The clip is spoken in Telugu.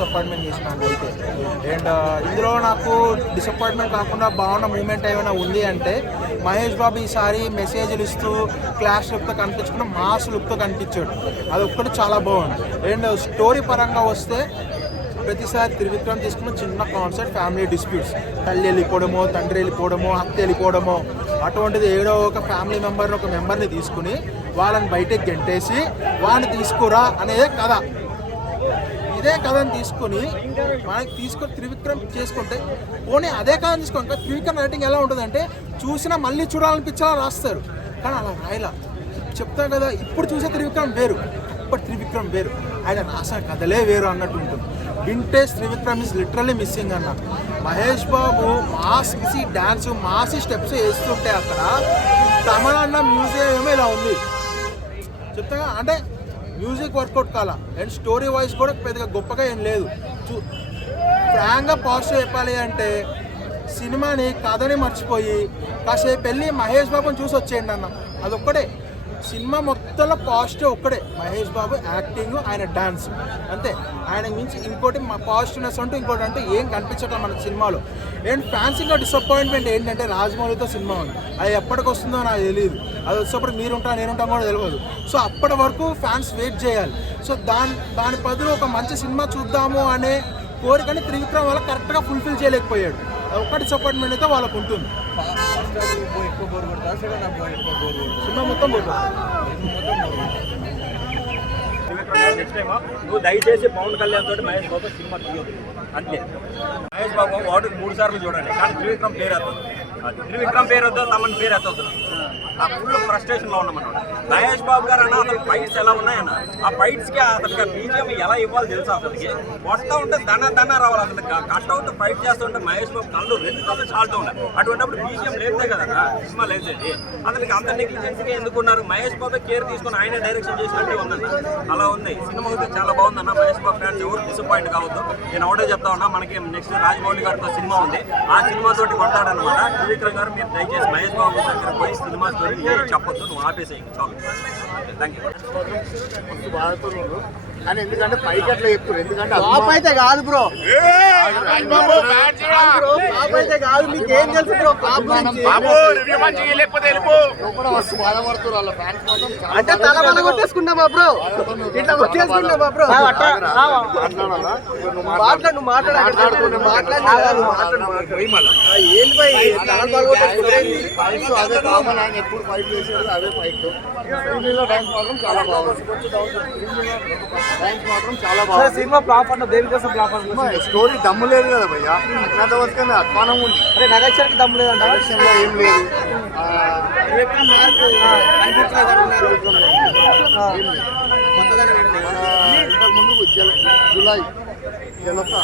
డిసప్పాయింట్మెంట్ చేసినాను అయితే. అండ్ ఇందులో నాకు డిసప్పాయింట్మెంట్ కాకుండా బాగున్న మూమెంట్ ఏమైనా ఉంది అంటే మహేష్ బాబు ఈసారి మెసేజ్లు ఇస్తూ క్లాష్ లుక్తో కనిపించకుండా మాస్ లుక్తో కనిపించాడు. అది ఒక్కటి చాలా బాగుంది. అండ్ స్టోరీ పరంగా వస్తే ప్రతిసారి త్రివిక్రమ్ తీసుకున్న చిన్న కాన్సెప్ట్ ఫ్యామిలీ డిస్ప్యూట్స్, తల్లి వెళ్ళిపోవడమో, తండ్రి వెళ్ళిపోవడమో, అత్త వెళ్ళిపోవడమో, అటువంటిది ఏడో ఒక ఫ్యామిలీ మెంబర్ని తీసుకుని వాళ్ళని బయటకు గెంటేసి వాడిని తీసుకురా అనేదే కథ. ఇదే కథని తీసుకొని మనకి తీసుకొని త్రివిక్రమ్ చేసుకుంటే పోనీ అదే కథని తీసుకోండి. త్రివిక్రమ్ రైటింగ్ ఎలా ఉంటుందంటే చూసినా మళ్ళీ చూడాలనిపించేలా రాస్తారు, కానీ అలా రాయలా. చెప్తాను కదా, ఇప్పుడు చూసే త్రివిక్రమ్ వేరు, ఇప్పుడు త్రివిక్రమ్ వేరు, ఆయన రాసిన కథలే వేరు అన్నట్టు ఉంటుంది. Vintage Trivikram is literally missing అన్న. Mahesh Babu mass dance mass steps వేస్తుంటే అక్కడ తమనన్న మ్యూజియం ఏమో ఇలా ఉంది చెప్తాగా. అంటే మ్యూజిక్ వర్కౌట్ కాల అండ్ స్టోరీ వాయిస్ కూడా పెద్దగా గొప్పగా ఏం లేదు. ఫ్రాంక్గా పాజిటివ్ చెప్పాలి అంటే సినిమాని కథని మర్చిపోయి కాసేపు వెళ్ళి మహేష్ బాబుని చూసి వచ్చేయండి అన్న. అదొక్కటే సినిమా మొత్తంలో పాజిటివ్ ఒక్కడే, మహేష్ బాబు యాక్టింగ్, ఆయన డాన్స్, అంతే. ఆయన మించి ఇంకోటి పాజిటివ్నెస్ అంటూ ఇంకోటి అంటే ఏం కనిపించట్లేదు మన సినిమాలో. అండ్ ఫ్యాన్స్ ఇంకా డిసప్పాయింట్మెంట్ ఏంటంటే రాజమౌళితో సినిమా ఉంది, అది ఎప్పటికి వస్తుందో నాకు తెలియదు. అది వచ్చేప్పుడు నేనుంటాం కూడా తెలియదు. సో అప్పటి వరకు ఫ్యాన్స్ వెయిట్ చేయాలి. సో దాని బదులు ఒక మంచి సినిమా చూద్దాము అనే కోరికని త్రివిక్రమ్ వల్ల కరెక్ట్గా ఫుల్ఫిల్ చేయలేకపోయాడు. ఒక్క డిసప్పాయింట్మెంట్ అయితే వాళ్ళకు ఉంటుంది. సినిమా మొత్తం నువ్వు దయచేసి పవన్ కళ్యాణ్ తోటి మహేష్ బాబు సినిమా తీయదు అంతే. మహేష్ బాబు వాటికి 3 సార్లు చూడండి, కానీ త్రివిక్రమ్ పేరు ఎత్తదు. త్రివిక్రమ్ పేరు వద్దు, తమన్ పేరు ఎత్తదు. ఆ ఫుల్ ఫ్రస్ట్రేషన్లో ఉన్నామన్నమాట. మహేష్ బాబు గారు అన్న అసలు ఫైట్స్ ఎలా ఉన్నాయన్న, ఆ ఫైట్స్కి అతనికి బీజిఎం ఎలా ఇవ్వాలి తెలుసా? అతనికి కొడతా ఉంటే దన్న రావాలి. అసలు కట్అవుట్ ఫైట్ చేస్తుంటే మహేష్ బాబు కళ్ళు 2 కళ్ళు చాలుతూ ఉన్నాయి. అటువంటిప్పుడు బీజిఎం లేదే కదా సినిమా లేచేది. అతనికి అంత నెగ్లిజెన్స్గా ఎందుకున్నారు? మహేష్ బాబు కేర్ తీసుకుని ఆయన డైరెక్షన్ చేసినట్టే ఉందన్న. అలా ఉంది సినిమా. అయితే చాలా బాగుందన్న. మహేష్ బాబు ఫ్యాన్స్ ఎవరు డిసప్పాయింట్ కావద్దు. నేను ఒకటే చెప్తా ఉన్నా, మనకి నెక్స్ట్ రాజమౌళి గారితో సినిమా ఉంది, ఆ సినిమా తోటి కొట్టాడనమాట. త్రివిక్రమ్ గారు మీరు దయచేసి మహేష్ బాబు దగ్గర పోయి సినిమా స్టోరీ చెప్పొద్దు, నువ్వు ఆపేసేయి చాలు. Thank you. కానీ ఎందుకంటే పైకి అట్లా చెప్తారు, ఎందుకంటే అయితే కాదు బ్రో, అయితే కాదు, మీకేం తెలుసు బ్రో కూడా వస్తు బాధపడుతున్నారు వాళ్ళ ఫ్యాన్స్ కోసం. అంటే తల బల కొట్టేసుకున్నామా బ్రో, ఇట్లా కొట్టేసుకున్నామా బ్రో? నువ్వు ఆయన ఎప్పుడు ఫైట్ చేసేది అదే ఫైట్. థ్యాంక్స్ మాత్రం చాలా బాగుంది. థ్యాంక్స్ మాత్రం చాలా బాగుంది. సినిమా ఫ్లాప్ అన్న దేనికోసం ఫ్లాప్ అన్న? స్టోరీ దమ్ము లేదు కదా భయ్యా, అజ్ఞాత వరకు అత్మానం ఉంది. అరే నగేశ్వర్కి దమ్ము లేదంట, ఎలక్షన్లో ఏం లేదు. ఇంతకు ముందు జులై జలసా